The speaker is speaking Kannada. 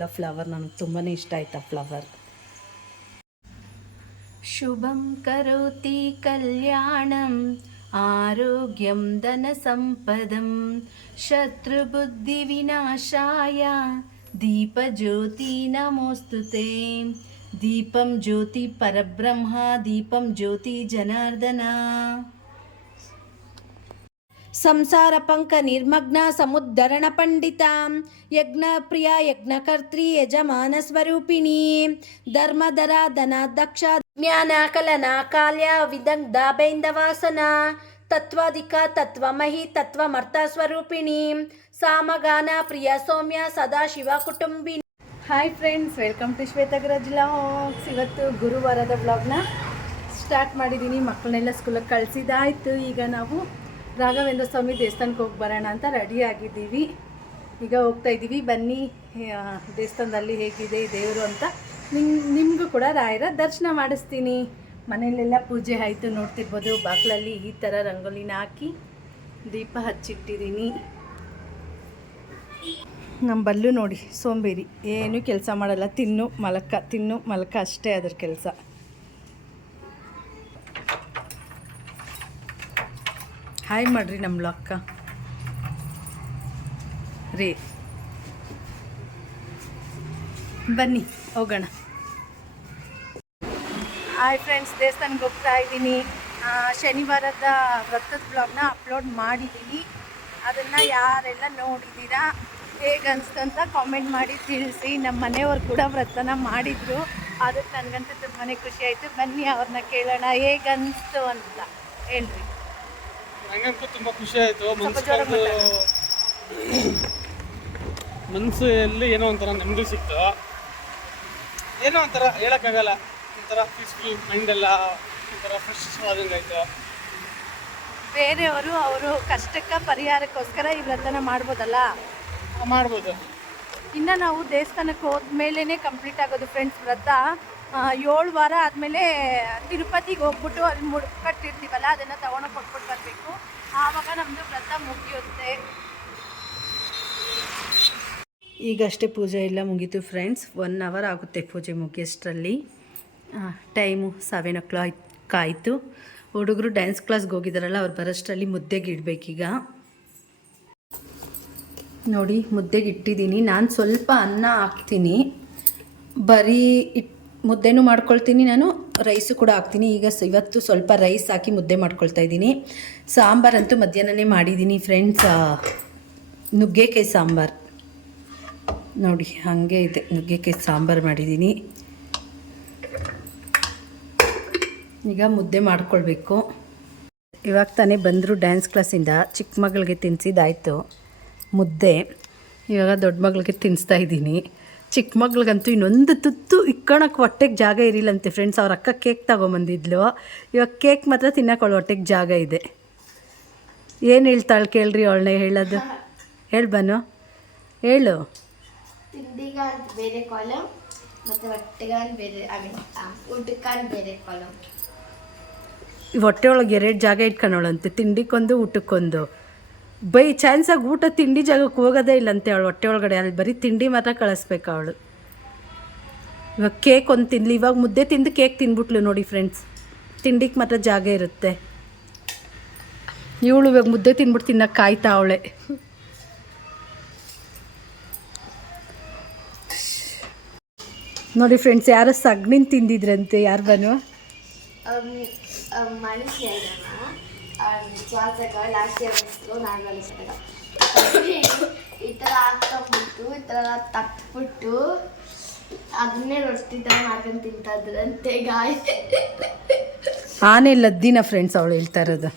ಗೊತ್ತಿಲ್ಲ ಫ್ಲವರ್ ನನಗೆ ತುಂಬಾ ಇಷ್ಟ ಆಯ್ತು ಆ ಫ್ಲವರ್. ಶುಭಂ ಕರೋತಿ ಕಲ್ಯಾಣಂ ಆರೋಗ್ಯಂ ಧನ ಸಂಪದಂ ಶತ್ರುಬುದ್ಧಿ ವಿನಾಶಾಯ ದೀಪ ಜ್ಯೋತಿ ನಮೋಸ್ತುತೆ. ದೀಪಂ ಜ್ಯೋತಿ ಪರಬ್ರಹ್ಮ ದೀಪಂ ಜ್ಯೋತಿ ಜನಾರ್ದನ. ಸಂಸಾರ ಪಂಕ ನಿರ್ಮಗ್ನ ಸಮುದ್ಧರಣ ಪಂಡಿತ ಯಜ್ಞ ಪ್ರಿಯ ಯಜ್ಞಕರ್ತ್ರಿ ಯಜಮಾನ ಸ್ವರೂಪಿಣಿ ಧರ್ಮಧರ ಧನಾಧ್ಯಕ್ಷ ಜ್ಞಾನ ಕಲನ ಕಾಲ್ಯ ವಿದಗ್ಧ ಬೈಂದವಾಸನ ತತ್ವಾಧಿಕ ತತ್ವಮಹಿ ತತ್ವಮರ್ಥ ಸ್ವರೂಪಿಣಿ ಸಾಮಗಾನ ಪ್ರಿಯ ಸೌಮ್ಯ ಸದಾಶಿವ ಕುಟುಂಬಿನಿ. Hi friends, welcome to Shwetagraj vlogs. ಇವತ್ತು ಗುರುವಾರದ ವ್ಲಾಗ್ನ ಸ್ಟಾರ್ಟ್ ಮಾಡಿದ್ದೀನಿ. ಮಕ್ಕಳನ್ನೆಲ್ಲ ಸ್ಕೂಲಿಗೆ ಕಳಿಸಿದಾಯಿತು. ಈಗ ನಾವು ರಾಘವೇಂದ್ರ ಸ್ವಾಮಿ ದೇವಸ್ಥಾನಕ್ಕೆ ಹೋಗಿ ಬರೋಣ ಅಂತ ರೆಡಿ ಆಗಿದ್ದೀವಿ. ಈಗ ಹೋಗ್ತಾ ಇದ್ದೀವಿ. ಬನ್ನಿ ದೇವಸ್ಥಾನದಲ್ಲಿ ಹೇಗಿದೆ ದೇವರು ಅಂತ ನಿಮಗೂ ಕೂಡ ರಾಯರ ದರ್ಶನ ಮಾಡಿಸ್ತೀನಿ. ಮನೆಯಲ್ಲೆಲ್ಲ ಪೂಜೆ ಆಯಿತು, ನೋಡ್ತಿರ್ಬೋದು. ಬಾಗಿಲಲ್ಲಿ ಈ ಥರ ರಂಗೋಲಿನ ಹಾಕಿ ದೀಪ ಹಚ್ಚಿಟ್ಟಿದ್ದೀನಿ. ನಮ್ಮ ಬಲ್ಲು ನೋಡಿ ಸೋಂಬೇರಿ, ಏನೂ ಕೆಲಸ ಮಾಡಲ್ಲ, ತಿನ್ನು ಮಲಕ ಅಷ್ಟೇ ಅದ್ರ ಕೆಲಸ. ಹಾಯ್ ಮಾಡ್ರಿ ನಮ್ಮ ಅಕ್ಕ ರೀ. ಬನ್ನಿ ಹೋಗೋಣ. ಹಾಯ್ ಫ್ರೆಂಡ್ಸ್, ದೇವಸ್ಥಾನಕ್ಕೆ ಹೋಗ್ತಾ ಇದ್ದೀನಿ. ಶನಿವಾರದ ವ್ರತದ ಬ್ಲಾಗ್ನ ಅಪ್ಲೋಡ್ ಮಾಡಿದ್ದೀನಿ. ಅದನ್ನು ಯಾರೆಲ್ಲ ನೋಡಿದ್ದೀರಾ, ಹೇಗನ್ನಿಸ್ತು ಅಂತ ಕಾಮೆಂಟ್ ಮಾಡಿ ತಿಳಿಸಿ. ನಮ್ಮ ಮನೆಯವ್ರು ಕೂಡ ವ್ರತನ ಮಾಡಿದರು, ಅದಕ್ಕೆ ನನಗಂತೂ ತುಂಬಾ ಖುಷಿ ಆಯಿತು. ಬನ್ನಿ ಅವ್ರನ್ನ ಕೇಳೋಣ ಹೇಗನ್ನಿಸ್ತು ಅಂತ ಹೇಳ್ರಿ. ನನಗಂತೂ ತುಂಬ ಖುಷಿ ಆಯಿತು. ಮನಸ್ಸಲ್ಲಿ ಏನೋ ಒಂಥರ ನೆಮ್ಮದಿ ಸಿಕ್ತು. ಏನೋ ಒಂಥರ ಹೇಳೋಕ್ಕಾಗಲ್ಲ, ಒಂಥರ ಪೀಸ್ಫುಲ್ ಮೈಂಡೆಲ್ಲ ಒಂಥರ ಫ್ರೆಶ್ ಆದಂಗಾಯ್ತು. ಬೇರೆಯವರು ಅವರು ಕಷ್ಟಕ್ಕೆ ಪರಿಹಾರಕ್ಕೋಸ್ಕರ ಈ ವ್ರತನ ಮಾಡ್ಬೋದಲ್ಲ, ಮಾಡ್ಬೋದು. ಇನ್ನು ನಾವು ದೇವಸ್ಥಾನಕ್ಕೆ ಹೋದ್ಮೇಲೆ ಕಂಪ್ಲೀಟ್ ಆಗೋದು ಫ್ರೆಂಡ್ಸ್ ವ್ರತ. 7 ವಾರ ಆದಮೇಲೆ ತಿರುಪತಿಗೆ ಹೋಗ್ಬಿಟ್ಟು ಅಲ್ಲಿ ಮುಡ್ಕಟ್ಟಿರ್ತೀವಲ್ಲ, ಅದನ್ನು ತಗೊಂಡೋಗಿ ಕೊಟ್ಬಿಟ್ಟು ಬರಬೇಕು. ಆವಾಗ ನಮ್ಮದು ವ್ರತ ಮುಗಿಯುತ್ತೆ. ಈಗಷ್ಟೇ ಪೂಜೆ ಎಲ್ಲ ಮುಗೀತು ಫ್ರೆಂಡ್ಸ್. 1 ಅವರ್ ಆಗುತ್ತೆ ಪೂಜೆ ಮುಗಿಯೋಷ್ಟರಲ್ಲಿ. ಟೈಮು 7 o'clock ಆಯಿತು. ಹುಡುಗರು ಡ್ಯಾನ್ಸ್ ಕ್ಲಾಸ್ಗೆ ಹೋಗಿದ್ದಾರಲ್ಲ, ಅವ್ರು ಬರೋಷ್ಟರಲ್ಲಿ ಮುದ್ದೆಗೆ ಇಡಬೇಕೀಗ. ನೋಡಿ ಮುದ್ದೆಗೆ ಇಟ್ಟಿದ್ದೀನಿ. ನಾನು ಸ್ವಲ್ಪ ಅನ್ನ ಹಾಕ್ತೀನಿ, ಬರೀ ಮುದ್ದೆನೂ ಮಾಡ್ಕೊಳ್ತೀನಿ, ನಾನು ರೈಸು ಕೂಡ ಹಾಕ್ತೀನಿ. ಇವತ್ತು ಸ್ವಲ್ಪ ರೈಸ್ ಹಾಕಿ ಮುದ್ದೆ ಮಾಡ್ಕೊಳ್ತಾ ಇದ್ದೀನಿ. ಸಾಂಬಾರಂತೂ ಮಧ್ಯಾಹ್ನನೇ ಮಾಡಿದ್ದೀನಿ ಫ್ರೆಂಡ್ಸ್, ನುಗ್ಗೆಕಾಯಿ ಸಾಂಬಾರು. ನೋಡಿ ಹಾಗೆ ಇದೆ, ನುಗ್ಗೆಕಾಯಿ ಸಾಂಬಾರು ಮಾಡಿದ್ದೀನಿ. ಈಗ ಮುದ್ದೆ ಮಾಡ್ಕೊಳ್ಬೇಕು. ಇವಾಗ ತಾನೇ ಬಂದರು ಡ್ಯಾನ್ಸ್ ಕ್ಲಾಸಿಂದ. ಚಿಕ್ಕ ಮಗಳಿಗೆ ತಿನ್ನಿಸಿದ್ದಾಯಿತು ಮುದ್ದೆ. ಇವಾಗ ದೊಡ್ಡ ಮಗಳಿಗೆ ತಿನ್ನಿಸ್ತಾ ಇದ್ದೀನಿ. ಚಿಕ್ಕ ಮಗಳಿಗಂತೂ ಇನ್ನೊಂದು ತುತ್ತು ಇಕ್ಕೊಳಕ್ಕೆ ಹೊಟ್ಟೆಗೆ ಜಾಗ ಇರಲಿಲ್ಲಂತೆ ಫ್ರೆಂಡ್ಸ್. ಅವ್ರ ಅಕ್ಕ ಕೇಕ್ ತಗೊಂಬಂದಿದ್ಲು. ಇವಾಗ ಕೇಕ್ ಮಾತ್ರ ತಿನ್ನೋಕೆ ಅವಳ ಹೊಟ್ಟೆಗೆ ಜಾಗ ಇದೆ. ಏನು ಹೇಳ್ತಾಳೆ ಕೇಳ್ರಿ ಅವಳನ್ನೇ ಹೇಳೋದು. ಹೇಳು ಬನ್ನು, ಹೇಳು. ತಿಂಡಿಗಾನ್ ಬೇರೆ ಕಾಲಮ್ ಮತ್ತು ಹೊಟ್ಟೆಗಾನ್ ಬೇರೆ, ಊಟಕ್ಕಾನ್ ಬೇರೆ ಕಾಲಮ್. ಹೊಟ್ಟೆ ಒಳಗೆ 2 ಜಾಗ ಇಟ್ಕೊಳ್ಳೋಳಂತೆ, ತಿಂಡಿಗೊಂದು ಊಟಕ್ಕೊಂದು. ಬೈ ಚಾನ್ಸಾಗಿ ಊಟ ತಿಂಡಿ ಜಾಗಕ್ಕೆ ಹೋಗೋದೇ ಇಲ್ಲಂತೆ ಅವಳು ಹೊಟ್ಟೆ ಒಳಗಡೆ. ಅಲ್ಲಿ ಬರೀ ತಿಂಡಿ ಮಾತ್ರ ಕಳಿಸ್ಬೇಕು ಅವಳು. ಇವಾಗ ಕೇಕ್ ಒಂದು ತಿನ್ನಲಿ. ಇವಾಗ ಮುದ್ದೆ ತಿಂದು ಕೇಕ್ ತಿಂದ್ಬಿಟ್ಲು ನೋಡಿ ಫ್ರೆಂಡ್ಸ್. ತಿಂಡಿಗೆ ಮಾತ್ರ ಜಾಗ ಇರುತ್ತೆ. ಇವಳು ಇವಾಗ ಮುದ್ದೆ ತಿಂದ್ಬಿಟ್ಟು ತಿನ್ನೋಕೆ ಕಾಯ್ತಾ ಅವಳೆ. ನೋಡಿ ಫ್ರೆಂಡ್ಸ್, ಯಾರೋ ಸಗಣಿನ ತಿಂದಿದ್ರಂತೆ. ಯಾರು ಬನ್ನುವ ಮನುಷ್ಯ ಶ್ವಾಸಕ ಲಾಸ್ಟ್ ಇಯರ್ ಬಂತು, ನಾನು ಕಲಿಸಿದಾಗ ಈ ಥರ ಹಾಕೊಂಡ್ಬಿಟ್ಟು ಈ ಥರ ತಟ್ಬಿಟ್ಟು ಅದನ್ನೇ ರೊಟ್ಟಿ ಥರ ಮಾಡ್ಕೊಂಡು ತಿಂತಾ ಇದ್ರಂತೆ. ಗಾಯ ಆನೆ ಲದ್ದಿನ ಫ್ರೆಂಡ್ಸ್ ಅವಳು ಹೇಳ್ತಾ ಇರೋದು.